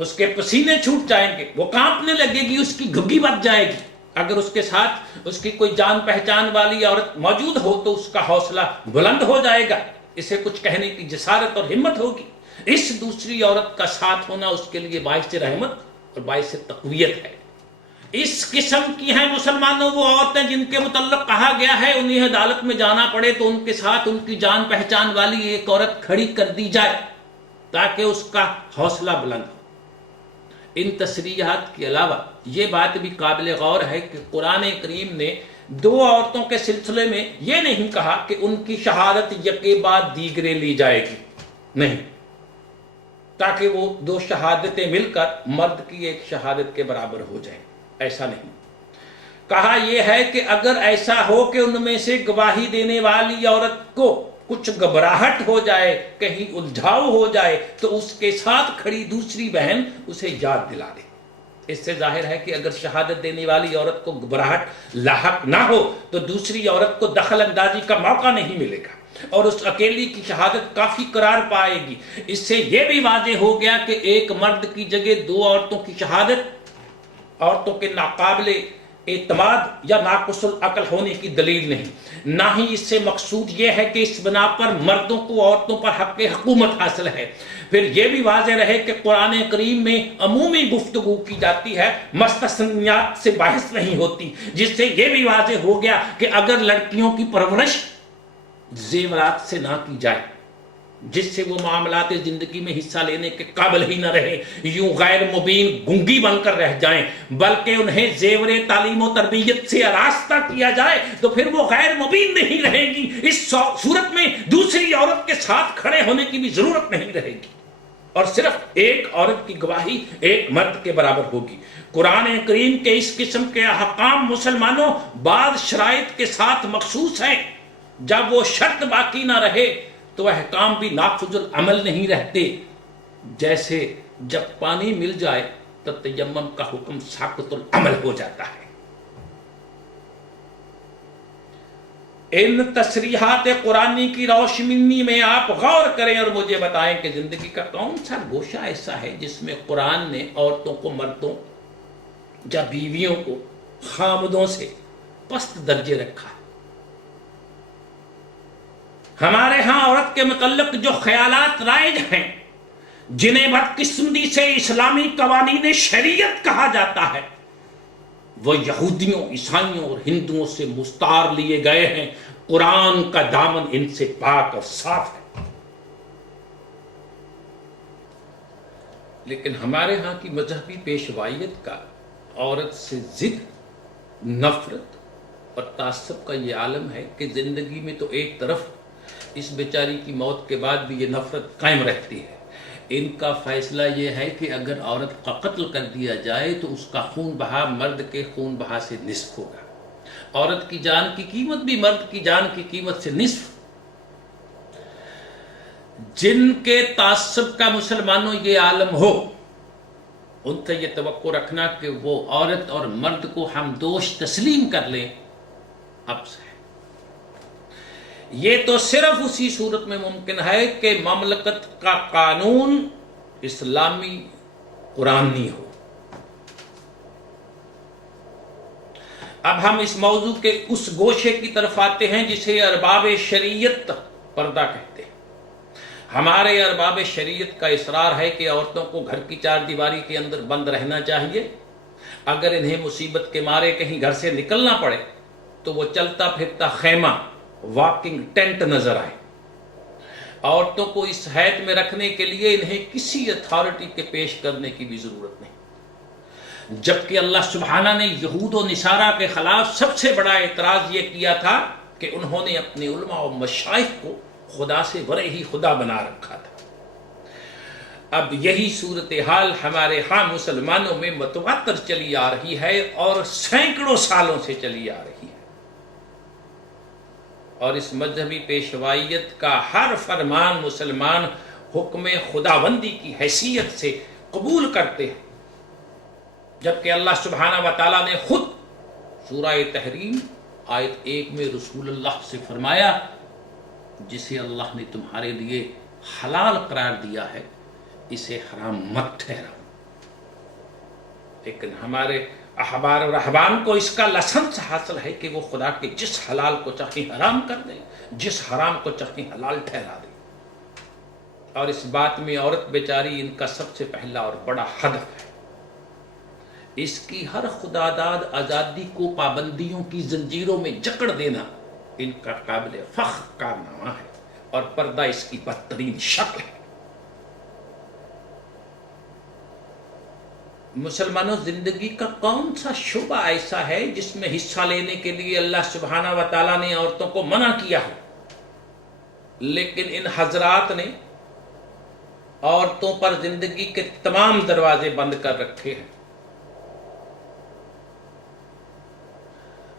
اس کے پسینے چھوٹ جائیں گے، وہ کانپنے لگے گی، اس کی گھگی بچ جائے گی۔ اگر اس کے ساتھ اس کی کوئی جان پہچان والی عورت موجود ہو تو اس کا حوصلہ بلند ہو جائے گا، اسے کچھ کہنے کی جسارت اور ہمت ہوگی۔ اس دوسری عورت کا ساتھ ہونا اس کے لیے باعث رحمت اور باعث تقویت ہے۔ اس قسم کی ہیں مسلمانوں وہ عورتیں جن کے متعلق کہا گیا ہے انہیں عدالت میں جانا پڑے تو ان کے ساتھ ان کی جان پہچان والی ایک عورت کھڑی کر دی جائے تاکہ اس کا حوصلہ بلند ہو۔ ان تصریحات کے علاوہ یہ بات بھی قابل غور ہے کہ قرآن کریم نے دو عورتوں کے سلسلے میں یہ نہیں کہا کہ ان کی شہادت یکے بعد دیگرے لی جائے گی، نہیں، تاکہ وہ دو شہادتیں مل کر مرد کی ایک شہادت کے برابر ہو جائیں، ایسا نہیں کہا۔ یہ ہے کہ اگر ایسا ہو کہ ان میں سے گواہی دینے والی عورت کو کچھ گھبراہٹ ہو جائے، کہیں الجھاؤ ہو جائے تو اس کے ساتھ کھڑی دوسری بہن اسے یاد دلا دے۔ اس سے ظاہر ہے کہ اگر شہادت دینے والی عورت کو گھبراہٹ لاحق نہ ہو تو دوسری عورت کو دخل اندازی کا موقع نہیں ملے گا اور اس اکیلی کی شہادت کافی قرار پائے گی۔ اس سے یہ بھی واضح ہو گیا کہ ایک مرد کی جگہ دو عورتوں کی شہادت عورتوں کے ناقابل اعتماد یا ناقص العقل ہونے کی دلیل نہیں، نہ ہی اس سے مقصود یہ ہے کہ اس بنا پر مردوں کو عورتوں پر حق حکومت حاصل ہے۔ پھر یہ بھی واضح رہے کہ قرآن کریم میں عمومی گفتگو کی جاتی ہے، مستثنیات سے بحث نہیں ہوتی، جس سے یہ بھی واضح ہو گیا کہ اگر لڑکیوں کی پرورش زیورات سے نہ کی جائے جس سے وہ معاملات زندگی میں حصہ لینے کے قابل ہی نہ رہے، یوں غیر مبین گنگی بن کر رہ جائیں، بلکہ انہیں زیور تعلیم و تربیت سے آراستہ کیا جائے تو پھر وہ غیر مبین نہیں رہے گی۔ اس صورت میں دوسری عورت کے ساتھ کھڑے ہونے کی بھی ضرورت نہیں رہے گی اور صرف ایک عورت کی گواہی ایک مرد کے برابر ہوگی۔ قرآن کریم کے اس قسم کے احکام مسلمانوں بعض شرائط کے ساتھ مخصوص ہیں، جب وہ شرط باقی نہ رہے تو احکام بھی نافذ العمل نہیں رہتے، جیسے جب پانی مل جائے تو تیمم کا حکم ساقط العمل ہو جاتا ہے۔ ان تصریحات قرآنی کی روشنی میں آپ غور کریں اور مجھے بتائیں کہ زندگی کا کون سا گوشہ ایسا ہے جس میں قرآن نے عورتوں کو مردوں یا بیویوں کو خامدوں سے پست درجے رکھا ہے۔ ہمارے ہاں عورت کے متعلق جو خیالات رائج ہیں، جنہیں بدقسمتی سے اسلامی قوانین شریعت کہا جاتا ہے، وہ یہودیوں، عیسائیوں اور ہندوؤں سے مستعار لیے گئے ہیں۔ قرآن کا دامن ان سے پاک اور صاف ہے۔ لیکن ہمارے ہاں کی مذہبی پیشوائیت کا عورت سے ضد، نفرت اور تعصب کا یہ عالم ہے کہ زندگی میں تو ایک طرف اس بیچاری کی موت کے بعد بھی یہ نفرت قائم رہتی ہے۔ ان کا فیصلہ یہ ہے کہ اگر عورت کا قتل کر دیا جائے تو اس کا خون بہا مرد کے خون بہا سے نصف ہوگا۔ عورت کی جان کی قیمت بھی مرد کی جان کی قیمت سے نصف۔ جن کے تعصب کا مسلمانوں یہ عالم ہو، ان سے یہ توقع رکھنا کہ وہ عورت اور مرد کو ہمدوش تسلیم کر لیں، اب سے یہ تو صرف اسی صورت میں ممکن ہے کہ مملکت کا قانون اسلامی قرآنی ہو۔ اب ہم اس موضوع کے اس گوشے کی طرف آتے ہیں جسے ارباب شریعت پردہ کہتے ہیں۔ ہمارے ارباب شریعت کا اصرار ہے کہ عورتوں کو گھر کی چار دیواری کے اندر بند رہنا چاہیے، اگر انہیں مصیبت کے مارے کہیں گھر سے نکلنا پڑے تو وہ چلتا پھرتا خیمہ، واکنگ ٹینٹ نظر آئے۔ عورتوں کو اس حیث میں رکھنے کے لیے انہیں کسی اتھارٹی کے پیش کرنے کی بھی ضرورت نہیں، جبکہ اللہ سبحانہ نے یہود و نصارہ کے خلاف سب سے بڑا اعتراض یہ کیا تھا کہ انہوں نے اپنے علماء و مشائخ کو خدا سے بڑے ہی خدا بنا رکھا تھا۔ اب یہی صورتحال ہمارے ہاں مسلمانوں میں متواتر چلی آ رہی ہے اور سینکڑوں سالوں سے چلی آ رہی ہے، اور اس مذہبی پیشوائیت کا ہر فرمان مسلمان حکم خداوندی کی حیثیت سے قبول کرتے ہیں، جبکہ اللہ سبحانہ و تعالیٰ نے خود سورہ تحریم آیت 1 میں رسول اللہ سے فرمایا، جسے اللہ نے تمہارے لیے حلال قرار دیا ہے اسے حرام مت ٹھہراؤ۔ لیکن ہمارے احبار اور رہبان کو اس کا لسنس حاصل ہے کہ وہ خدا کے جس حلال کو چاہے حرام کر دیں، جس حرام کو چاہے حلال ٹھہرا دیں، اور اس بات میں عورت بیچاری ان کا سب سے پہلا اور بڑا ہدف ہے۔ اس کی ہر خداداد آزادی کو پابندیوں کی زنجیروں میں جکڑ دینا ان کا قابل فخر کارنامہ ہے، اور پردہ اس کی بدترین شکل ہے۔ مسلمانوں، زندگی کا کون سا شعبہ ایسا ہے جس میں حصہ لینے کے لیے اللہ سبحانہ و تعالیٰ نے عورتوں کو منع کیا ہو؟ لیکن ان حضرات نے عورتوں پر زندگی کے تمام دروازے بند کر رکھے ہیں۔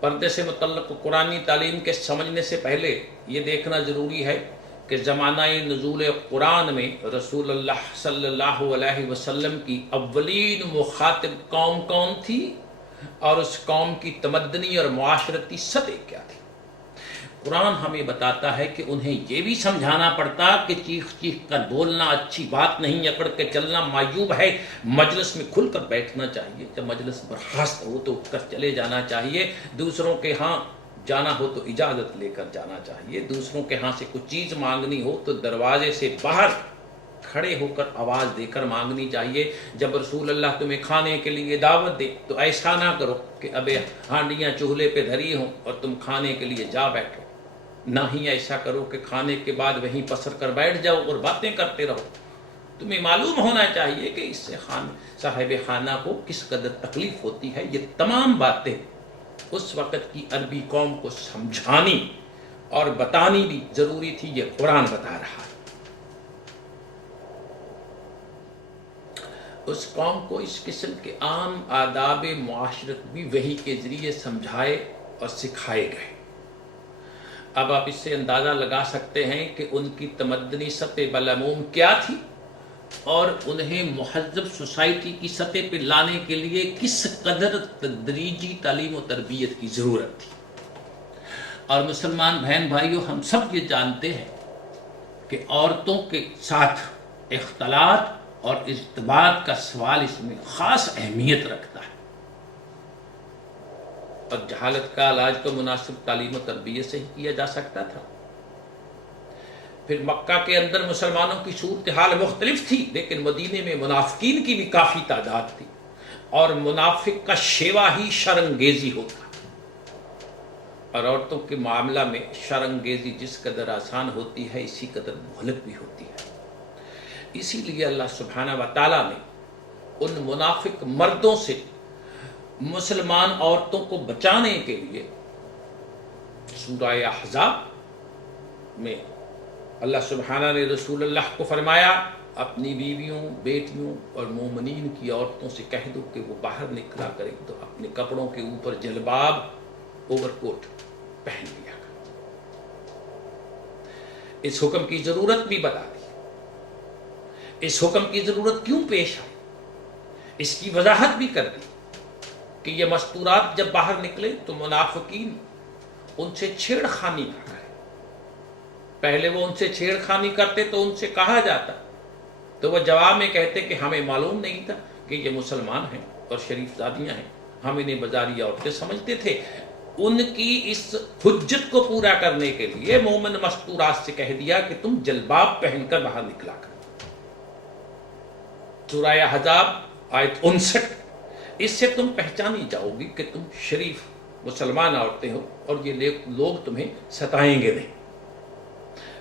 پردے سے متعلق قرآنی تعلیم کے سمجھنے سے پہلے یہ دیکھنا ضروری ہے کہ زمانہ نزول قرآن میں رسول اللہ صلی اللہ علیہ وسلم کی اولین مخاطب قوم کون تھی، اور اس قوم کی تمدنی اور معاشرتی سطح کیا تھی۔ قرآن ہمیں بتاتا ہے کہ انہیں یہ بھی سمجھانا پڑتا کہ چیخ چیخ کر بولنا اچھی بات نہیں، اکڑ کے چلنا معیوب ہے، مجلس میں کھل کر بیٹھنا چاہیے، جب مجلس برخاست ہو تو اٹھ کر چلے جانا چاہیے، دوسروں کے ہاں جانا ہو تو اجازت لے کر جانا چاہیے، دوسروں کے ہاں سے کچھ چیز مانگنی ہو تو دروازے سے باہر کھڑے ہو کر آواز دے کر مانگنی چاہیے۔ جب رسول اللہ تمہیں کھانے کے لیے دعوت دے تو ایسا نہ کرو کہ ابے ہانڈیاں چولہے پہ دھری ہوں اور تم کھانے کے لیے جا بیٹھو، نہ ہی ایسا کرو کہ کھانے کے بعد وہیں پسر کر بیٹھ جاؤ اور باتیں کرتے رہو۔ تمہیں معلوم ہونا چاہیے کہ اس سے صاحب خانہ کو کس قدر تکلیف ہوتی ہے۔ یہ تمام باتیں اس وقت کی عربی قوم کو سمجھانی اور بتانی بھی ضروری تھی، یہ قرآن بتا رہا ہے۔ اس قوم کو اس قسم کے عام آداب معاشرت بھی وحی کے ذریعے سمجھائے اور سکھائے گئے۔ اب آپ اس سے اندازہ لگا سکتے ہیں کہ ان کی تمدنی سطح بالعموم کیا تھی، اور انہیں مہذب سوسائٹی کی سطح پہ لانے کے لیے کس قدر تدریجی تعلیم و تربیت کی ضرورت تھی۔ اور مسلمان بہن بھائیوں، ہم سب یہ جانتے ہیں کہ عورتوں کے ساتھ اختلاط اور ارتباط کا سوال اس میں خاص اہمیت رکھتا ہے، اور جہالت کا علاج تو مناسب تعلیم و تربیت سے ہی کیا جا سکتا تھا۔ پھر مکہ کے اندر مسلمانوں کی صورتحال مختلف تھی، لیکن مدینے میں منافقین کی بھی کافی تعداد تھی، اور منافق کا شیوا ہی شرانگیزی ہوتا، اور عورتوں کے معاملہ میں شرانگیزی جس قدر آسان ہوتی ہے اسی قدر مہلک بھی ہوتی ہے۔ اسی لیے اللہ سبحانہ و تعالیٰ نے ان منافق مردوں سے مسلمان عورتوں کو بچانے کے لیے سورہ احزاب میں اللہ سبحانہ نے رسول اللہ کو فرمایا، اپنی بیویوں، بیٹیوں اور مومنین کی عورتوں سے کہہ دو کہ وہ باہر نکلا کریں تو اپنے کپڑوں کے اوپر جلباب، اوور کوٹ پہن لیا کریں۔ اس حکم کی ضرورت بھی بتا دی۔ اس حکم کی ضرورت کیوں پیش آئی، اس کی وضاحت بھی کر دی کہ یہ مستورات جب باہر نکلے تو منافقین ان سے چھیڑ خانی نہ کریں۔ پہلے وہ ان سے چھیڑ خانی کرتے تو ان سے کہا جاتا، تو وہ جواب میں کہتے کہ ہمیں معلوم نہیں تھا کہ یہ مسلمان ہیں اور شریف زادیاں ہیں، ہم انہیں بازاری عورتیں سمجھتے تھے۔ ان کی اس حجت کو پورا کرنے کے لیے مومن مستورات سے کہہ دیا کہ تم جلباب پہن کر باہر نکلا کرو۔ سورہ احزاب آیت 59۔ اس سے تم پہچانی جاؤ گی کہ تم شریف مسلمان عورتیں ہو اور یہ لوگ تمہیں ستائیں گے نہیں۔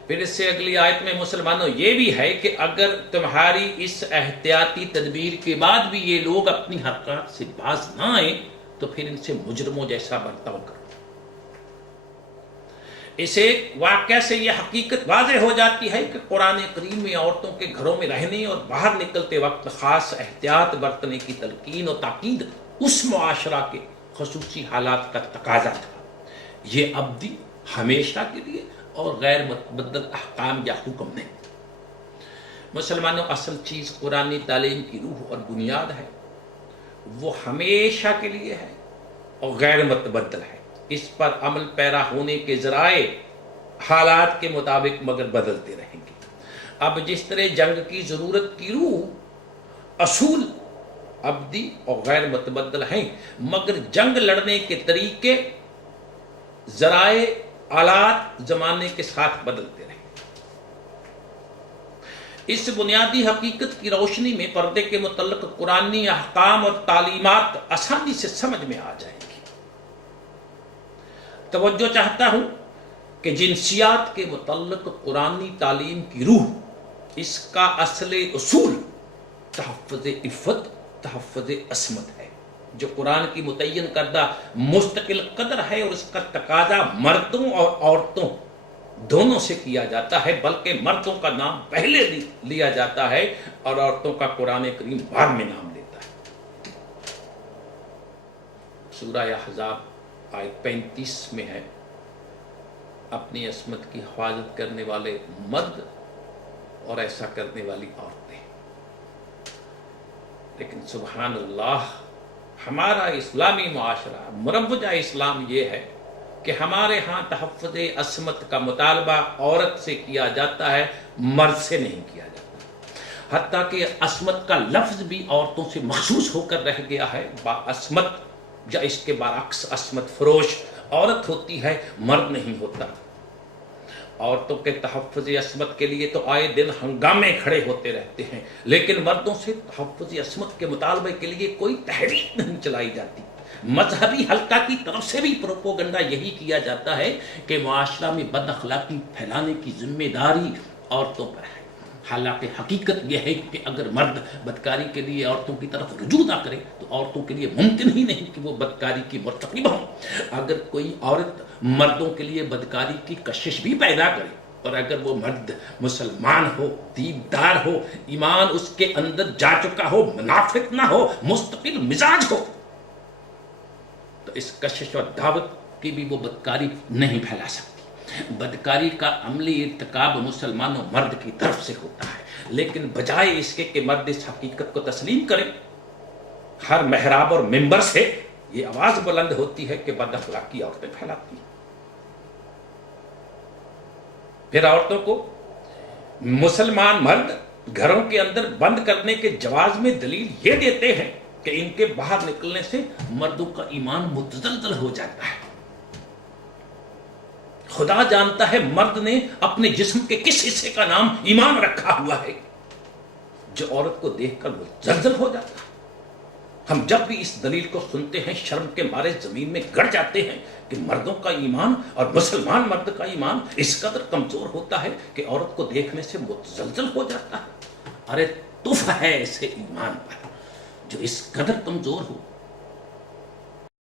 پھر اس سے اگلی آیت میں مسلمانوں یہ بھی ہے کہ اگر تمہاری اس احتیاطی تدبیر کے بعد بھی یہ لوگ اپنی حرکات سے باز نہ آئیں تو پھر ان سے مجرموں جیسا برتاؤ کرو۔ اس ایک واقعہ سے یہ حقیقت واضح ہو جاتی ہے کہ قرآن کریم میں عورتوں کے گھروں میں رہنے اور باہر نکلتے وقت خاص احتیاط برتنے کی تلقین و تاکید اس معاشرہ کے خصوصی حالات کا تقاضا تھا۔ یہ ابدی ہمیشہ کے لیے اور غیر متبدل احکام یا حکم نہیں۔ مسلمانوں، اصل چیز قرآن تعلیم کی روح اور بنیاد ہے، وہ ہمیشہ کے لیے ہے اور غیر متبدل ہے۔ اس پر عمل پیرا ہونے کے ذرائع حالات کے مطابق مگر بدلتے رہیں گے۔ اب جس طرح جنگ کی ضرورت کی روح اصول ابدی اور غیر متبدل ہیں، مگر جنگ لڑنے کے طریقے، ذرائع، آلات زمانے کے ساتھ بدلتے رہے۔ اس بنیادی حقیقت کی روشنی میں پردے کے متعلق قرآنی احکام اور تعلیمات آسانی سے سمجھ میں آ جائیں گی۔ توجہ چاہتا ہوں کہ جنسیات کے متعلق قرآنی تعلیم کی روح، اس کا اصل اصول تحفظ عفت، تحفظ عصمت ہے، جو قرآن کی متعین کردہ مستقل قدر ہے، اور اس کا تقاضا مردوں اور عورتوں دونوں سے کیا جاتا ہے، بلکہ مردوں کا نام پہلے لیا جاتا ہے اور عورتوں کا قرآن کریم بعد میں نام لیتا ہے۔ سورہ احزاب آیت 35 میں ہے، اپنی عصمت کی حفاظت کرنے والے مرد اور ایسا کرنے والی عورتیں۔ لیکن سبحان اللہ، ہمارا اسلامی معاشرہ، مروجہ اسلام یہ ہے کہ ہمارے ہاں تحفظ عصمت کا مطالبہ عورت سے کیا جاتا ہے، مرد سے نہیں کیا جاتا، حتیٰ کہ عصمت کا لفظ بھی عورتوں سے مخصوص ہو کر رہ گیا ہے۔ عصمت یا اس کے برعکس عصمت فروش عورت ہوتی ہے، مرد نہیں ہوتا۔ عورتوں کے تحفظ عصمت کے لیے تو آئے دن ہنگامے کھڑے ہوتے رہتے ہیں، لیکن مردوں سے تحفظ عصمت کے مطالبے کے لیے کوئی تحریک نہیں چلائی جاتی۔ مذہبی حلقہ کی طرف سے بھی پروپوگنڈا یہی کیا جاتا ہے کہ معاشرہ میں بد اخلاقی پھیلانے کی ذمہ داری عورتوں پر ہے، حالانکہ حقیقت یہ ہے کہ اگر مرد بدکاری کے لیے عورتوں کی طرف رجوع نہ کرے تو عورتوں کے لیے ممکن ہی نہیں کہ وہ بدکاری کی مرتکب ہوں۔ اگر کوئی عورت مردوں کے لیے بدکاری کی کشش بھی پیدا کرے، اور اگر وہ مرد مسلمان ہو، دیندار ہو، ایمان اس کے اندر جا چکا ہو، منافق نہ ہو، مستقل مزاج ہو، تو اس کشش اور دعوت کی بھی وہ بدکاری نہیں پھیلا سکتی۔ بدکاری کا عملی ارتکاب مسلمانوں مرد کی طرف سے ہوتا ہے، لیکن بجائے اس کے کہ مرد اس حقیقت کو تسلیم کرے، ہر محراب اور منبر سے یہ آواز بلند ہوتی ہے کہ بد اخلاقی عورتیں پھیلاتی ہیں۔ پھر عورتوں کو مسلمان مرد گھروں کے اندر بند کرنے کے جواز میں دلیل یہ دیتے ہیں کہ ان کے باہر نکلنے سے مردوں کا ایمان متزلزل ہو جاتا ہے۔ خدا جانتا ہے مرد نے اپنے جسم کے کس حصے کا نام ایمان رکھا ہوا ہے جو عورت کو دیکھ کر متزلزل ہو جاتا ہے۔ ہم جب بھی اس دلیل کو سنتے ہیں شرم کے مارے زمین میں گڑ جاتے ہیں کہ مردوں کا ایمان اور مسلمان مرد کا ایمان اس قدر کمزور ہوتا ہے کہ عورت کو دیکھنے سے متزلزل ہو جاتا ہے۔ ارے تف ہے ایسے ایمان پر جو اس قدر کمزور ہو